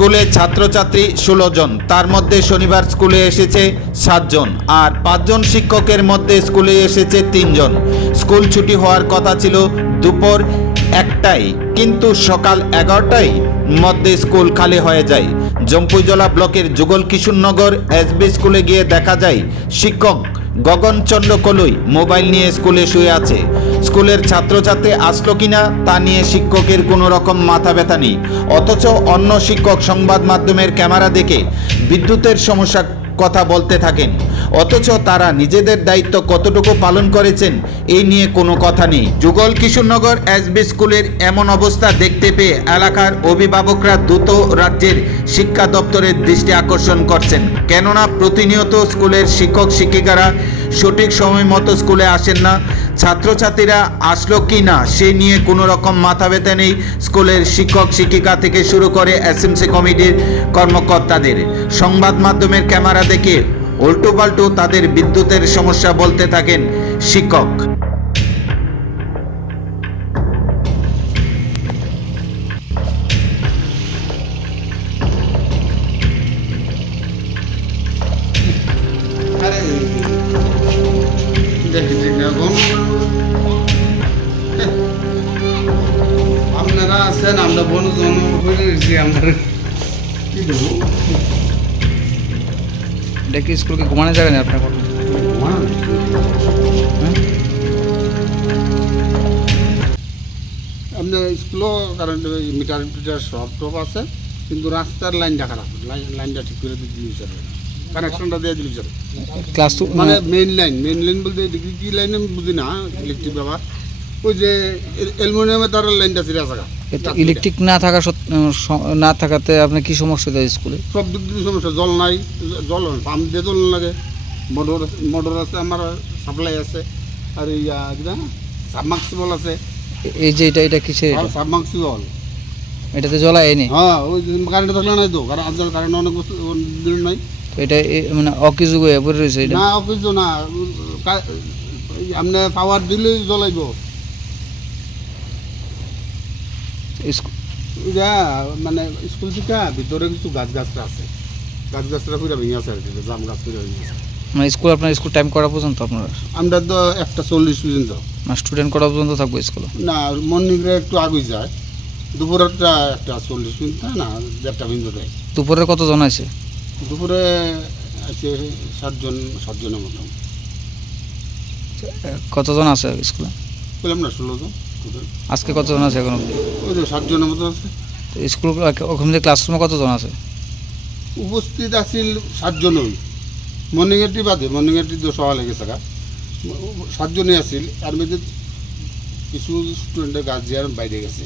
স্কুলে ছাত্রছাত্রী ষোলো জন। তার মধ্যে শনিবার স্কুলে এসেছে সাতজন আর পাঁচজন শিক্ষকের মধ্যে স্কুলে এসেছে তিনজন স্কুল ছুটি হওয়ার কথা ছিল দুপুর একটাই কিন্তু সকাল এগারোটায় মধ্যে স্কুল খালি হয়ে যায়। জম্পুজলা ব্লকের যুগল কিশোরনগর এসবি স্কুলে গিয়ে দেখা যায়, শিক্ষক গগনচন্দ্র কলুই মোবাইল নিয়ে স্কুলে শুয়ে আছে। স্কুলের ছাত্রছাত্রী আসলো কিনা তা নিয়ে শিক্ষকের কোনো রকম মাথা ব্যথা নেই। অথচ অন্য শিক্ষক সংবাদ মাধ্যমের ক্যামেরা দেখে বিদ্যুতের সমস্যা কথা বলতে থাকেন। অথচ তারা নিজেদের দায়িত্ব কতটুকু পালন করেছেন, এই নিয়ে কোনো কথা নেই। যুগল কিশোরনগর এসবি স্কুলের এমন অবস্থা দেখতে পেয়ে এলাকার অভিভাবকরা দ্রুত রাজ্যের শিক্ষা দপ্তরের দৃষ্টি আকর্ষণ করছেন। কেননা প্রতিনিয়ত স্কুলের শিক্ষক শিক্ষিকারা সঠিক সময় মতো স্কুলে আসেন না। ছাত্রছাত্রীরা আসলো কি না, সে নিয়ে কোনো রকম মাথা ব্যথা নেই। স্কুলের শিক্ষক, শিক্ষিকা থেকে শুরু করে এসএমসি কমিটির কর্মকর্তাদের। সংবাদ মাধ্যমের ক্যামেরা দেখে উল্টোপাল্টো তাদের বিদ্যুতের সমস্যা বলতে থাকেন শিক্ষক। আছেন আমরা করে দিচ্ছি আমরা। কি দেবো? এটা কি স্কুলকে ঘুমানো যাবে না আপনার আপনার স্কুলও কারেন্ট মিটার টিটার সব টপ আছে কিন্তু রাস্তার লাইনটা খারাপ। লাইন লাইনটা ঠিক করে দিলি স্যার কানেকশনটা দিয়ে দিলি স্যার ক্লাস টু মানে মেইন লাইন মেইন লাইন বলতে এদিকে কি লাইন আমি বুঝি না ইলেকট্রিক ব্যাপার। ওই যে অ্যালুমিনিয়ামের তার লাইনটা ছিঁড়ে আছে। ইলেকট্রিক না থাকা না থাকাতে আপনার কি সমস্যা দেয় স্কুলে সব দিক দিয়ে সমস্যা জল নাই জল পাম্প দিয়ে জল লাগে। মোটর মোটর আছে আমার সাপ্লাই আছে আর ইয়া সাবমার্সিবল আছে। এই যে এটা এটা এটা? সাবমার্সিবল এটাতে জ্বলা এনে হ্যাঁ ওই কারেন্ট থাকলে নাই তো কারণ আজকাল কারেন্ট অনেক দিন নাই। এটা মানে অকিযোগ হয়ে পড়ে রয়েছে এটা? না কিছু না আপনি পাওয়ার দিলেই জ্বলাইব স্কু- এটা মানে স্কুল থেকে ভিতরে কিছু গাছ গাছটা আছে। গাছ গাছটা করে ভেঙে আছে আর কি জাম গাছ করে ভেঙে আছে। মানে স্কুল আপনার স্কুল টাইম করা পর্যন্ত আপনার? আমরা তো একটা চল্লিশ পর্যন্ত। না স্টুডেন্ট করা পর্যন্ত থাকব স্কুলে? না মর্নিংরে একটু আগুই যায়। দুপুরেরটা একটা চল্লিশ মিনিট তাই না দেড়টা মিনিট দেয়। দুপুরে কতজন আছে? দুপুরে আছে সাতজন সাতজনের মতো। কতজন আছে স্কুলে? বললাম না ষোলো জন। total। আজকে কতজন আছে এখন অবধি? ওই যে সাতজনের মতো আছে। তো স্কুল ওখান থেকে ক্লাসরুমে কতজন আছে? উপস্থিত আছিল সাতজন মর্নিংয়েরটি বাদে মর্নিংয়েরটি তো সকালে লেগে থাকা সাতজনই আছিল তার মধ্যে কিছু স্টুডেন্টের গার্জিয়ান বাইরে গেছে।